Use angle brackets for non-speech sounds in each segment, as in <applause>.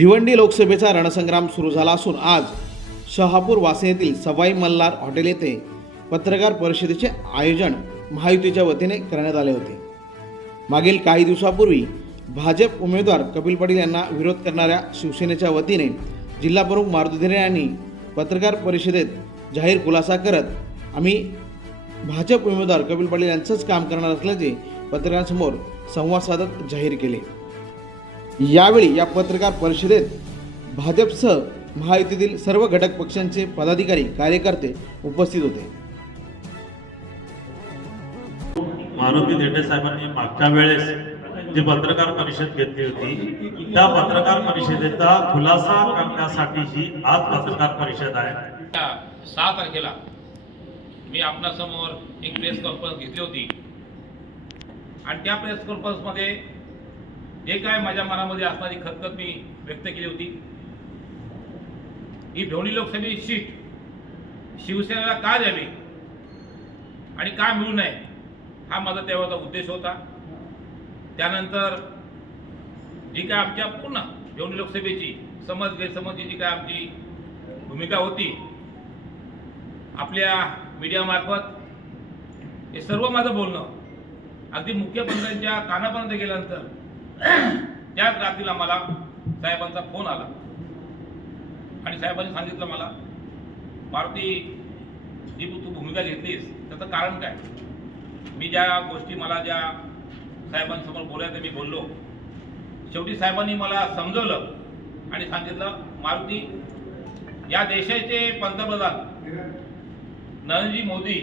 भिवंडी लोकसभेचा रणसंग्राम सुरू झाला असून आज शहापूर वासे येथील सवाई मल्हार हॉटेल येथे पत्रकार परिषदेचे आयोजन महायुतीच्या वतीने करण्यात आले होते. मागील काही दिवसापूर्वी भाजप उमेदवार कपिल पाटील यांना विरोध करणाऱ्या शिवसेनेच्या वतीने जिल्हाप्रमुख प्रमुख यांनी पत्रकार परिषदेत जाहीर खुलासा करत आम्ही भाजप उमेदवार कपिल पाटील यांचंच काम करणार असल्याचे पत्रकारांसमोर संवाद साधत जाहीर केले. यावेळी या पत्रकार परिषदेत भाजपसह महायुतीतील सर्व घटक पक्षांचे पदाधिकारी कार्यकर्ते उपस्थित होते. मारुती देठे साहेबांनी मागच्या वेळेस जी पत्रकार परिषद घेतली होती त्या पत्रकार परिषदेचा खुलासा करण्यासाठी ही आज पत्रकार परिषद आहे. त्या सहा तारखेला मी आपणासमोर एक प्रेस कॉन्फरन्स घेतली होती. आणि त्या प्रेस कॉन्फरन्समध्ये जे काय माझ्या मनामध्ये असणारी खतखत मी व्यक्त केली होती? ही भिवणी लोकसभेची सीट शिवसेनेला का द्यावी? आणि का मिळू नये? हा माझा तेव्हाचा उद्देश होता. त्यानंतर जी काय आमच्या पूर्ण भिवणी लोकसभेची समज गैरसमजची जी काय आमची भूमिका होती आपल्या मीडियामार्फत हे सर्व माझं बोलणं अगदी मुख्यमंत्र्यांच्या कानापर्यंत गेल्यानंतर त्याच रात्रीला मला साहेबांचा फोन आला. आणि साहेबांनी सांगितलं मला मारुती जी तू भूमिका घेतलीस त्याचं कारण काय? मी ज्या गोष्टी मला ज्या साहेबांसमोर बोलायचं मी बोललो. शेवटी साहेबांनी मला समजवलं आणि सांगितलं मारुती या देशाचे पंतप्रधान नरेंद्रजी मोदी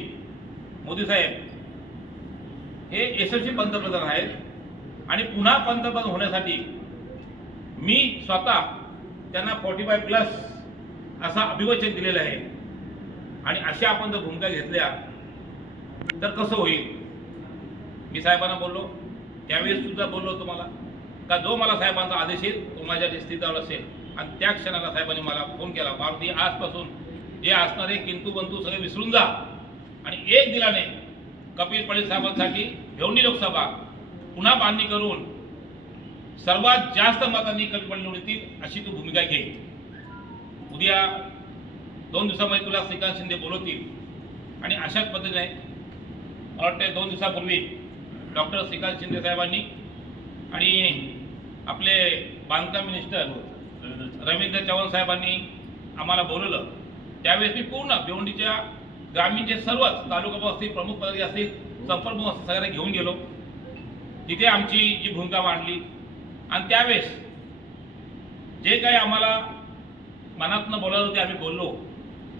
मोदी साहेब हे यशस्वी पंतप्रधान आहेत. आणि पुन्हा पंतप्रधान होण्यासाठी मी स्वतः त्यांना फोर्टी फाय प्लस असा अभिवचन दिलेलं आहे. आणि अशा आपण जर भूमिका घेतल्या तर कसं होईल? मी साहेबांना बोललो. त्यावेळेस सुद्धा बोललो तुम्हाला. का जो मला साहेबांचा आदेश येईल तो माझ्या निश्चितावर असेल. आणि त्या क्षणाला साहेबांनी मला फोन केला. मारुती आजपासून जे असणारे किंतू बंतू सगळे विसरून जा. आणि एक दिलाने कपिल पाटील साहेबांसाठी भेवणी लोकसभा पुन्हा बांधणी करून सर्वात जास्त मतांनी कल्पना निवडतील अशी तू भूमिका घे. उद्या दोन दिवसामध्ये तुला श्रीकांत शिंदे बोलवतील. आणि अशाच पद्धतीने मला वाटते दोन दिवसापूर्वी डॉक्टर श्रीकांत शिंदे साहेबांनी आणि आपले बांधकाम मिनिस्टर रवींद्र चव्हाण साहेबांनी आम्हाला बोलवलं. त्यावेळेस मी पूर्ण भिवंडीच्या ग्रामीणचे सर्वच तालुका असतील प्रमुख पदाधिकारी असतील संपर्क असतील सगळ्यांना घेऊन गेलो. तिथे आमची जी भूमिका मांडली. आणि त्यावेळेस जे काही आम्हाला मनातनं बोलायला होते आम्ही बोललो.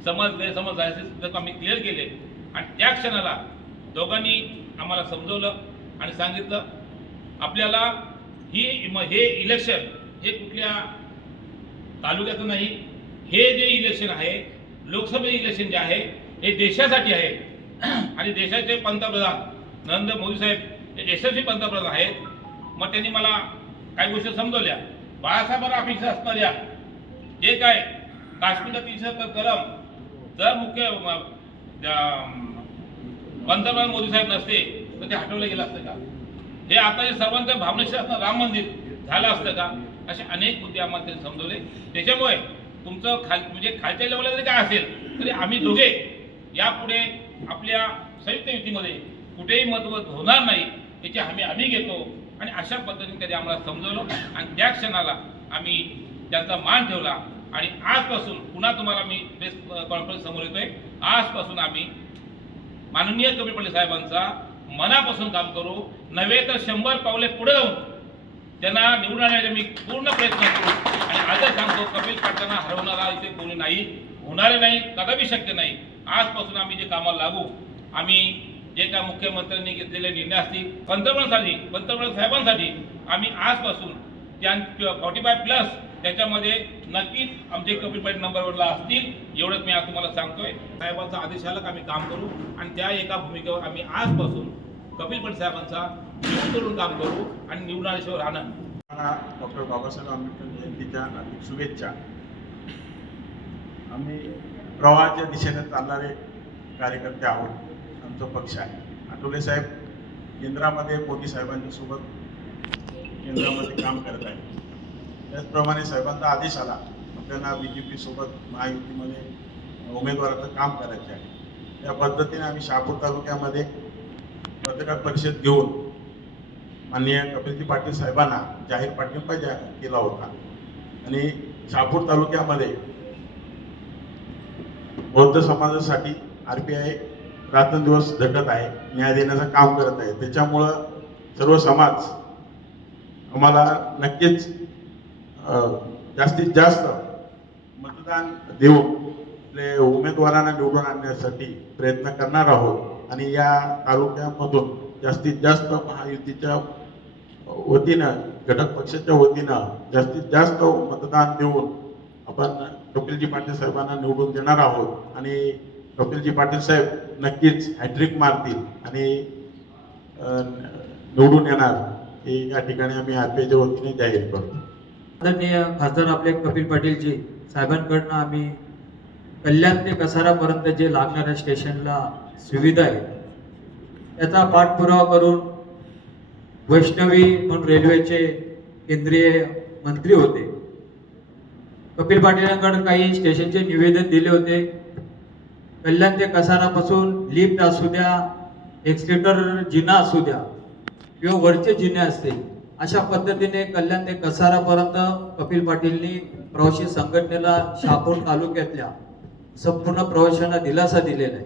समज गैरसमज जायचे तर आम्ही क्लिअर केले. आणि त्या क्षणाला दोघांनी आम्हाला समजवलं आणि सांगितलं आपल्याला ही म- हे इलेक्शन हे कुठल्या तालुक्याचं नाही हे जे इलेक्शन आहे लोकसभा इलेक्शन जे आहे हे देशासाठी आहे. <clears throat> आणि देशाचे पंतप्रधान नरेंद्र मोदी साहेब यशस्वी पंतप्रधान आहेत. मग त्यांनी मला काही गोष्टी समजवल्या. बाळासाहेब ऑफिस असणाऱ्या जे काय काश्मीरचा तीनशे कलम जर मुख्य पंतप्रधान मोदी साहेब नसते तर ते हटवलं गेलं असतं का? हे आता जे सर्वांचं भावनेशी असणं राम मंदिर झालं असतं का? असे अनेक मुद्दे आम्हाला त्यांनी समजवले. त्याच्यामुळे तुमचं खाल म्हणजे खालच्या लेवलला जरी काय असेल तरी आम्ही दोघे यापुढे आपल्या संयुक्त युतीमध्ये कुठेही मतभेद होणार नाही. याची हमी आम्ही घेतो. आणि अशा पद्धतीने त्यांनी आम्हाला समजवलं. आणि त्या क्षणाला आम्ही त्यांचा मान ठेवला. आणि आजपासून पुन्हा तुम्हाला मी प्रेस कॉन्फरन्स समोर येतोय. आजपासून आम्ही माननीय कपिल पंडित साहेबांचा मनापासून काम करू. नव्हे तर शंभर पावले पुढे जाऊन त्यांना निवडून आणण्याचे मी पूर्ण प्रयत्न करू. आणि आजच सांगतो कपिल पाटलांना हरवणारा इथे कोणी नाही होणारे नाही कदापि शक्य नाही. आजपासून आम्ही जे कामाला लागू आम्ही जे काय मुख्यमंत्र्यांनी घेतलेले निर्णय असतील पंतप्रधानसाठी पंतप्रधान साहेबांसाठी आम्ही आजपासून त्या फॉर्टी फाय प्लस त्याच्यामध्ये नक्कीच आमचे कपिल नंबरवरला असतील एवढंच मी आज तुम्हाला सांगतोय. साहेबांचा आदेशाला आम्ही काम करू आणि त्या एका भूमिकेवर आम्ही आजपासून कपिल पाटील साहेबांचा निवडून करून काम करू आणि निवडून आल्याशिवाय राहणार मला डॉक्टर बाबासाहेब आंबेडकर जयंतीच्या हार्दिक शुभेच्छा. आम्ही प्रवाहाच्या दिशेने चालणारे कार्यकर्ते आहोत. आमचा पक्ष आहे. आठवले साहेब केंद्रामध्ये मोदी साहेबांच्या सोबत केंद्रामध्ये काम करत आहेत. त्याचप्रमाणे साहेबांचा आदेश आला आपल्याला बी जे पी सोबत महायुतीमध्ये उमेदवाराचं काम करायचे आहे. त्या पद्धतीने आम्ही शहापूर तालुक्यामध्ये पत्रकार परिषद घेऊन माननीय कपिलजी पाटील साहेबांना जाहीर पाठिंबा जा केला होता. आणि शहापूर तालुक्यामध्ये बौद्ध समाजासाठी आर पी आय रात्रंदिवस झटत आहे न्याय देण्याचं काम करत आहे. त्याच्यामुळं सर्व समाज आम्हाला नक्कीच जास्तीत जास्त मतदान देऊन आपले उमेदवारांना निवडून आणण्यासाठी प्रयत्न करणार आहोत. आणि या तालुक्यामधून जास्तीत जास्त महायुतीच्या वतीनं घटक पक्षाच्या वतीनं जास्तीत जास्त मतदान देऊन आपण कपिलजी पाटील साहेबांना निवडून देणार आहोत. आणि कपिलजी पाटील साहेब नक्कीच हॅट्रिक मारतील आणि निवडून येणार हे या ठिकाणी आम्ही आरपीआयच्या वतीने जाहीर करतो. आदरणीय खासदार आपले कपिल पाटीलजी साहेबांकडनं आम्ही कल्याण ते कसारापर्यंत जे लागणाऱ्या स्टेशनला सुविधा आहे त्याचा पाठपुरावा करून वैष्णवी म्हणून रेल्वेचे केंद्रीय मंत्री होते. कपिल पाटीलांकडे काही स्टेशनचे निवेदन दिले होते. कल्याण ते कसारापासून लिफ्ट असू द्या एक्सकेटर जिना असू द्या किंवा वरचे जिने असतील अशा पद्धतीने कल्याण ते कसारापर्यंत कपिल पाटीलनी प्रवासी संघटनेला शहापूर तालुक्यातल्या संपूर्ण प्रवाशांना दिलासा दिलेला आहे.